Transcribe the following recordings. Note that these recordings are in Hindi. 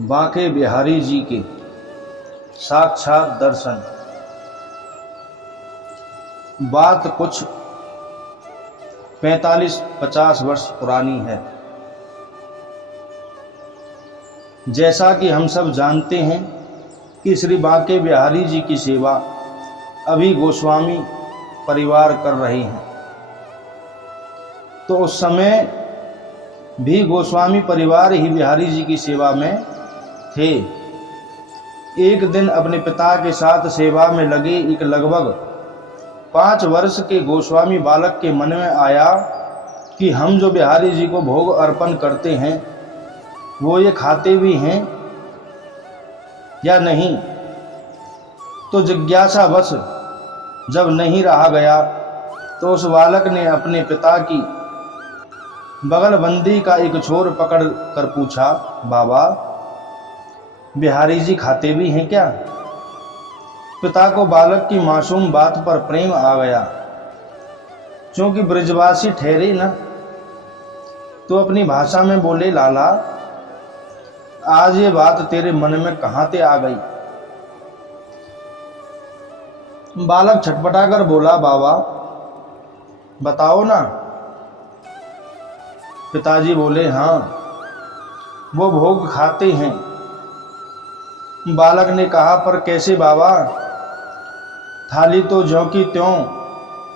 बांके बिहारी जी के साक्षात दर्शन। बात कुछ 45-50 वर्ष पुरानी है। जैसा कि हम सब जानते हैं कि श्री बांके बिहारी जी की सेवा अभी गोस्वामी परिवार कर रहे हैं, तो उस समय भी गोस्वामी परिवार ही बिहारी जी की सेवा में थे। एक दिन अपने पिता के साथ सेवा में लगे एक लगभग 5 वर्ष के गोस्वामी बालक के मन में आया कि हम जो बिहारी जी को भोग अर्पण करते हैं वो ये खाते भी हैं या नहीं। तो जिज्ञासावश जब नहीं रहा गया तो उस बालक ने अपने पिता की बगलबंदी का एक छोर पकड़ कर पूछा, बाबा बिहारी जी खाते भी हैं क्या? पिता को बालक की मासूम बात पर प्रेम आ गया। क्योंकि ब्रजवासी ठहरे न, तो अपनी भाषा में बोले, लाला आज ये बात तेरे मन में कहाँ से आ गई? बालक छटपटा कर बोला, बाबा बताओ ना। पिताजी बोले, हाँ वो भोग खाते हैं। बालक ने कहा, पर कैसे बाबा? थाली तो ज्यों की त्यों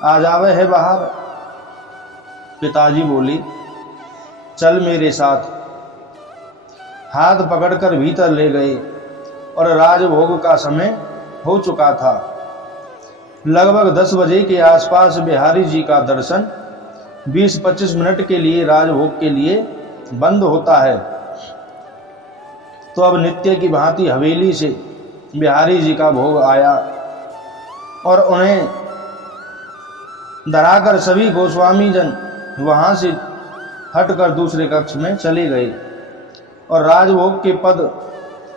आ जावे है बाहर। पिताजी बोले, चल मेरे साथ। हाथ पकड़कर भीतर ले गए और राजभोग का समय हो चुका था। लगभग 10 बजे के आसपास बिहारी जी का दर्शन 20-25 मिनट के लिए राजभोग के लिए बंद होता है। तो अब नित्य की भांति हवेली से बिहारी जी का भोग आया और उन्हें धराकर सभी गोस्वामी जन वहां से हटकर दूसरे कक्ष में चले गए और राजभोग के पद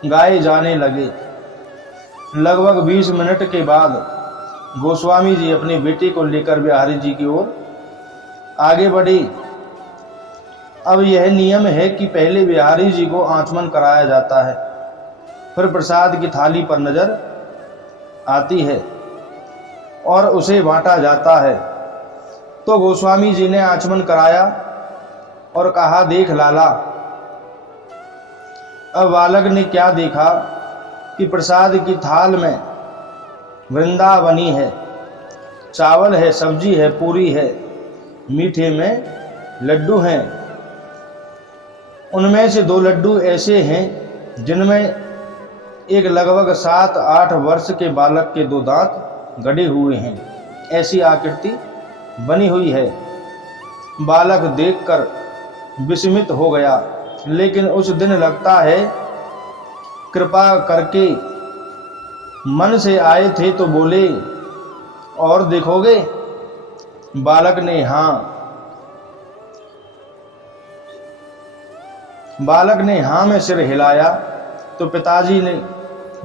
गाए जाने लगे। लगभग 20 मिनट के बाद गोस्वामी जी अपने बेटे को लेकर बिहारी जी की ओर आगे बढ़े। अब यह नियम है कि पहले बिहारी जी को आचमन कराया जाता है, फिर प्रसाद की थाली पर नजर आती है और उसे बांटा जाता है। तो गोस्वामी जी ने आचमन कराया और कहा, देख लाला। अब बालक ने क्या देखा कि प्रसाद की थाल में वृंदावनी है, चावल है, सब्जी है, पूरी है, मीठे में लड्डू हैं। उनमें से 2 लड्डू ऐसे हैं जिनमें एक लगभग 7-8 वर्ष के बालक के 2 दांत गड़े हुए हैं, ऐसी आकृति बनी हुई है। बालक देखकर विस्मित हो गया, लेकिन उस दिन लगता है कृपा करके मन से आए थे तो बोले, और देखोगे? बालक ने हाँ में सिर हिलाया। तो पिताजी ने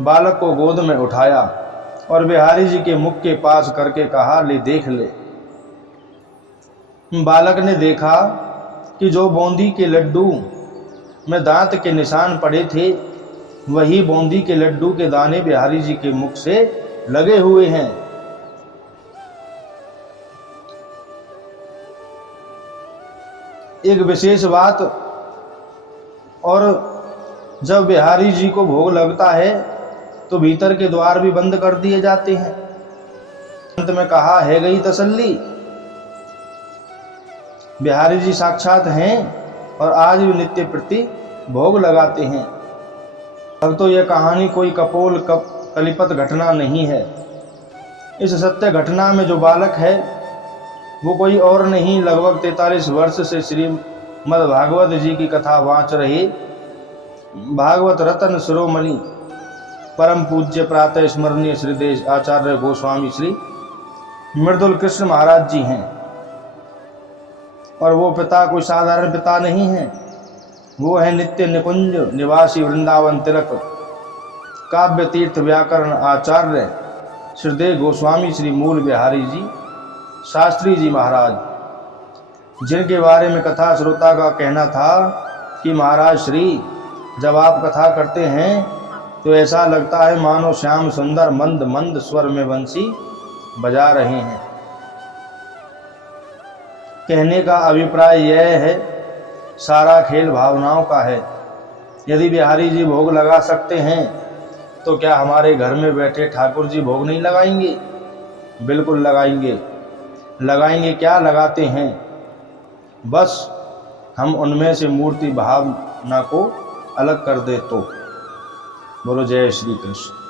बालक को गोद में उठाया और बिहारी जी के मुख के पास करके कहा, ले देख ले। बालक ने देखा कि जो बूंदी के लड्डू में दांत के निशान पड़े थे, वही बूंदी के लड्डू के दाने बिहारी जी के मुख से लगे हुए हैं। एक विशेष बात, और जब बिहारी जी को भोग लगता है तो भीतर के द्वार भी बंद कर दिए जाते हैं। अंत में कहा, है गई तसल्ली। बिहारी जी साक्षात हैं और आज भी नित्य प्रति भोग लगाते हैं। अब तो यह कहानी कोई कपोल कलिपत घटना नहीं है। इस सत्य घटना में जो बालक है वो कोई और नहीं, लगभग 43 वर्ष से श्रीमद् भागवत जी की कथा वाँच रहे भागवत रत्न शिरोमणि परम पूज्य प्रातः स्मरणीय श्रीदेश आचार्य गोस्वामी श्री मृदुल कृष्ण महाराज जी हैं। और वो पिता कोई साधारण पिता नहीं है, वो है नित्य निकुंज निवासी वृंदावन तिलक काव्य तीर्थ व्याकरण आचार्य श्रीदेव गोस्वामी श्री मूल बिहारी जी शास्त्री जी महाराज, जिनके बारे में कथा श्रोता का कहना था कि महाराज श्री जब आप कथा करते हैं तो ऐसा लगता है मानो श्याम सुंदर मंद मंद स्वर में बंसी बजा रहे हैं। कहने का अभिप्राय यह है, सारा खेल भावनाओं का है। यदि बिहारी जी भोग लगा सकते हैं तो क्या हमारे घर में बैठे ठाकुर जी भोग नहीं लगाएंगे? बिल्कुल लगाएंगे। लगाएंगे क्या, लगाते हैं। बस हम उनमें से मूर्ति भावना को अलग कर दे तो। बोलो जय श्री कृष्ण।